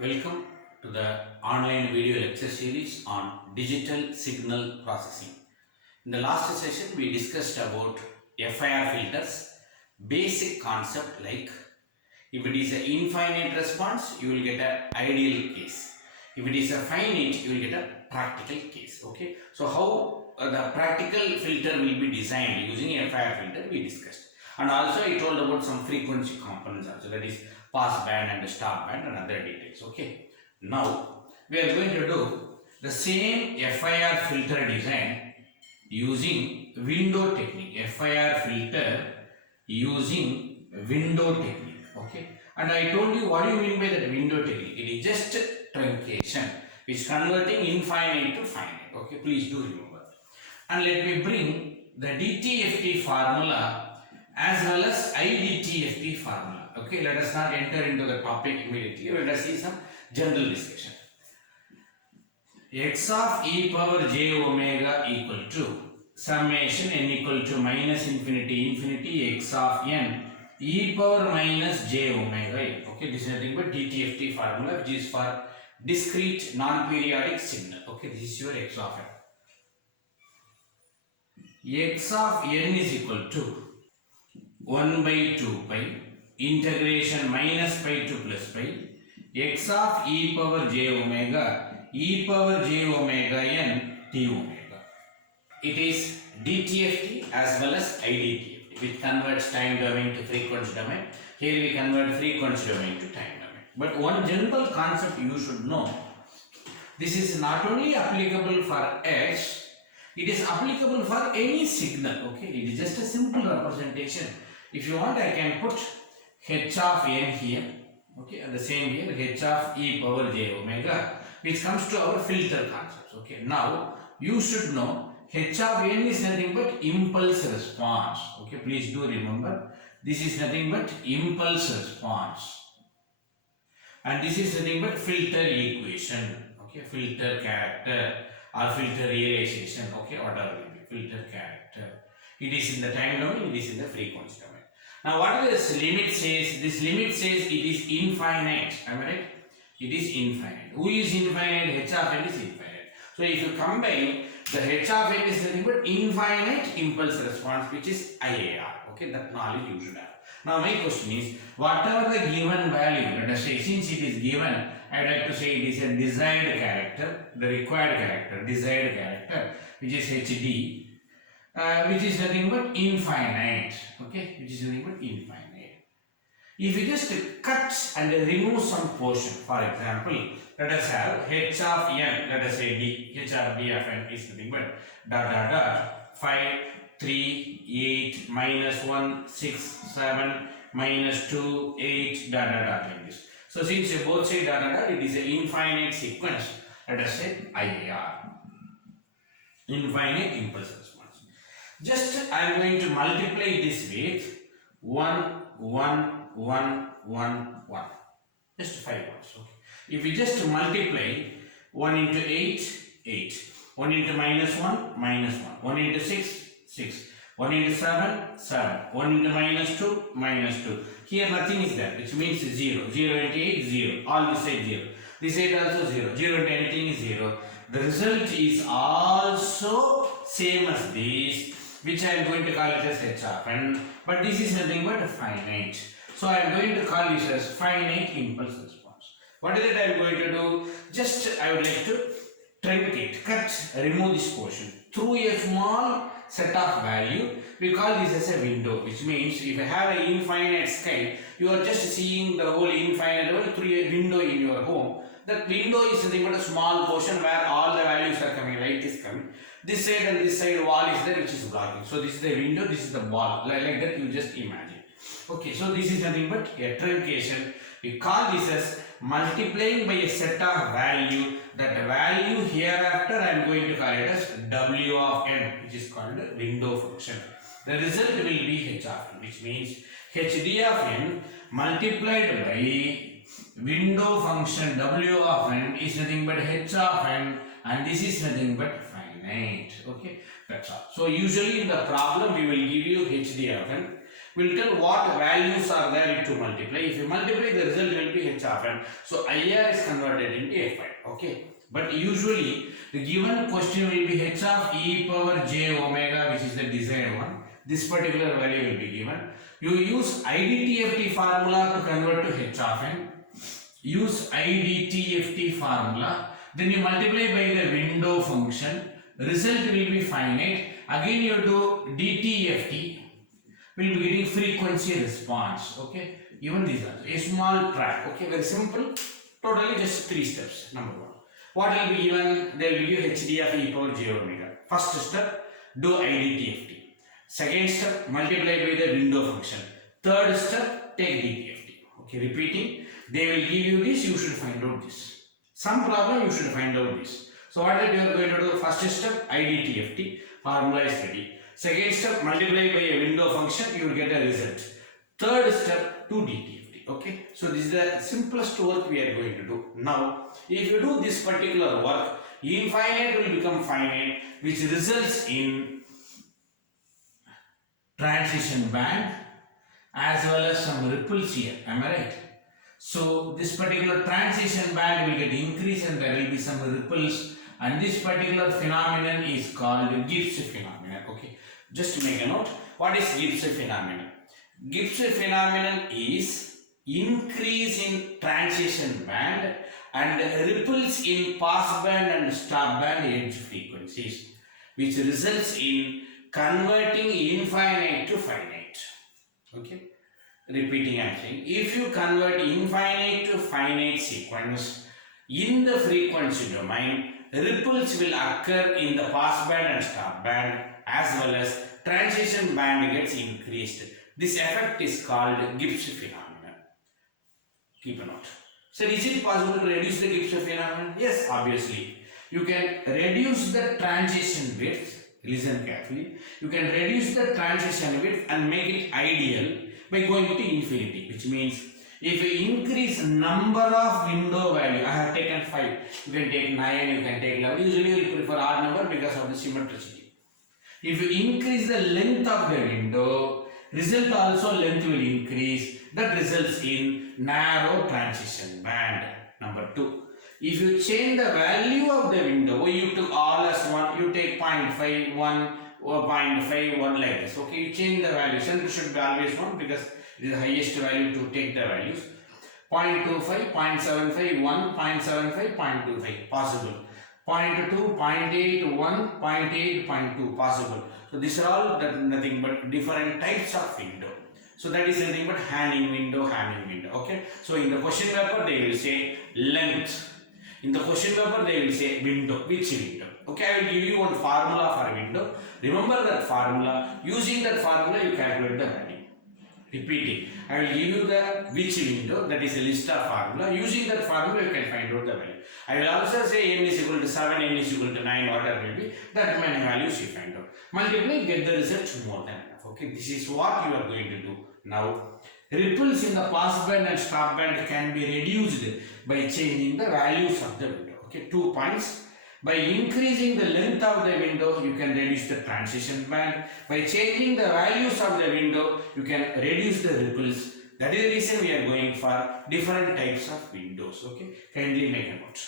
Welcome to the online video lecture series on digital signal processing. In the last session, we discussed about FIR filters, basic concept like if it is an infinite response, you will get an ideal case. If it is a finite, you will get a practical case. Okay. So how the practical filter will be designed using FIR filter we discussed. And also I told about some frequency components also, that is pass band and stop band and other details. Okay. Now we are going to do the same FIR filter design using window technique. FIR filter using window technique. Okay. And I told you what do you mean by that window technique. It is just truncation which is converting infinite to finite. Okay. Please do remember. And let me bring the DTFT formula as well as IDTFT formula. Okay, let us not enter into the topic immediately. Let us see some general discussion. X of e power j omega equal to summation n equal to minus infinity x of n e power minus j omega n. Okay, this is nothing but DTFT formula which is for discrete non-periodic signal. Okay, this is your x of n. X of n is equal to 1 by 2 pi integration minus pi to plus pi x of e power j omega n t omega. It is DTFT as well as IDTFT which converts time domain to frequency domain. Here we convert frequency domain to time domain. But one general concept you should know. This is not only applicable for H, it is applicable for any signal. Okay, it is just a simple representation. If you want, I can put h of n here, okay, and the same here, h of e power j omega, which comes to our filter concepts. Okay, now you should know h of n is nothing but impulse response. Okay, please do remember, this is nothing but impulse response, and this is nothing but filter equation. Okay, filter character or filter realization. Okay, whatever will be filter character. It is in the time domain, it is in the frequency domain. Now what this limit says? This limit says it is infinite. Am I right? It is infinite. Who is infinite? H of n is infinite. So if you combine, the h of n is nothing but infinite impulse response, which is IAR. Okay, that knowledge you should have. Now my question is, whatever the given value, let us say since it is given, I would like to say it is a desired character, the required character, desired character, which is HD. Which is nothing but infinite. Okay, which is nothing but infinite. If you just cut and remove some portion, for example, let us have h of n, let us say d, h of d of n is nothing but dot dot dot 5, 3, 8, minus 1, 6, 7, minus 2, 8, dot dot dot like this. So since you both say dot dot dot, it is an infinite sequence. Let us say IAR, infinite impulse response. Just I am going to multiply this with 1, 1, 1, 1, 1. Just 5 ones. Okay. If we just multiply 1 into 8, 8. 1 into minus 1, minus 1. 1 into 6, 6. 1 into 7, 7. 1 into minus 2, minus 2. Here nothing is there, which means 0. 0 into 8, 0. All this side 0. This side also 0. 0 into anything is 0. The result is also same as this, which I am going to call it as h of n, but this is nothing but finite. So I am going to call this as finite impulse response. What is it I am going to do? Just I would like to truncate, cut, remove this portion through a small set of value. We call this as a window, which means if you have an infinite sky, you are just seeing the whole infinite level through a window in your home. That window is nothing but a small portion where all the values are coming, light is coming. This side and this side wall is there which is blocking. So this is the window, this is the wall. Like that you just imagine. Okay, so this is nothing but a truncation. We call this as multiplying by a set of value. That value hereafter I am going to call it as W of n, which is called a window function. The result will be h of n, which means HD of n multiplied by window function W of n is nothing but h of n, and this is nothing but finite. Okay, that's all. So usually in the problem we will give you HD of n. will tell what values are there to multiply. If you multiply, the result will be h of n. So IR is converted into fi. Okay. But usually the given question will be h of e power j omega, which is the desired one. This particular value will be given. You use IDTFT formula to convert to h of n. Use IDTFT formula. Then you multiply by the window function. Result will be finite. Again you do DTFT. Will be getting frequency response. Okay. Even these are a small track. Okay. Very simple. Totally just 3 steps. Number 1. What will be given? They will give HD of e power j omega. First step, do IDTFT. Second step, multiply by the window function. Third step, take DTFT. Okay, repeating. They will give you this, you should find out this. Some problem, you should find out this. So what are you going to do? First step, IDTFT. Formula is ready. Second step, multiply by a window function, you will get a result. Third step, do DTFT. Okay, so this is the simplest work we are going to do. Now, if you do this particular work, infinite will become finite, which results in transition band as well as some ripples here. Am I right? So this particular transition band will get increased and there will be some ripples, and this particular phenomenon is called Gibbs phenomenon. Okay, just to make a note, what is Gibbs phenomenon? Gibbs phenomenon is increase in transition band and ripples in pass band and stop band edge frequencies, which results in converting infinite to finite. Okay, repeating I'm saying, if you convert infinite to finite sequence in the frequency domain, ripples will occur in the pass band and stop band as well as transition band gets increased. This effect is called Gibbs phenomenon. Keep a note. So is it possible to reduce the Gibbs phenomenon? Yes, obviously. You can reduce the transition width. Listen carefully. You can reduce the transition width and make it ideal by going to infinity, which means if you increase number of window value, I have taken 5, you can take 9, you can take 11. Usually you will prefer odd number because of the symmetricity. If you increase the length of the window, result also length will increase. That results in narrow transition band. Number 2. If you change the value of the window, you took all as 1, you take 0.5, 1 or 0.5, 1 like this. Okay, you change the value. Center should be always 1 because it is the highest value to take the values. 0.25, 0.75, 1, 0.75, 0.25 possible. 0.2, 0.8, 1, 0.8, 0.2 possible. So these are all nothing but different types of window. So that is nothing but hanging window. Okay. So in the question paper they will say length. In the question paper they will say window. Which window? Okay, I will give you one formula for window. Remember that formula. Using that formula you calculate the value. Repeating. I will give you the which window, that is a list of formula. Using that formula you can find out the value. I will also say n is equal to 7, n is equal to 9, whatever will be. That many values you find out. Multiply, get the result more than enough. Okay, this is what you are going to do. Now, ripples in the pass band and stop band can be reduced by changing the values of the window. Okay, 2 points. By increasing the length of the window, you can reduce the transition band. By changing the values of the window, you can reduce the ripples. That is the reason we are going for different types of windows. Okay, kindly make a note.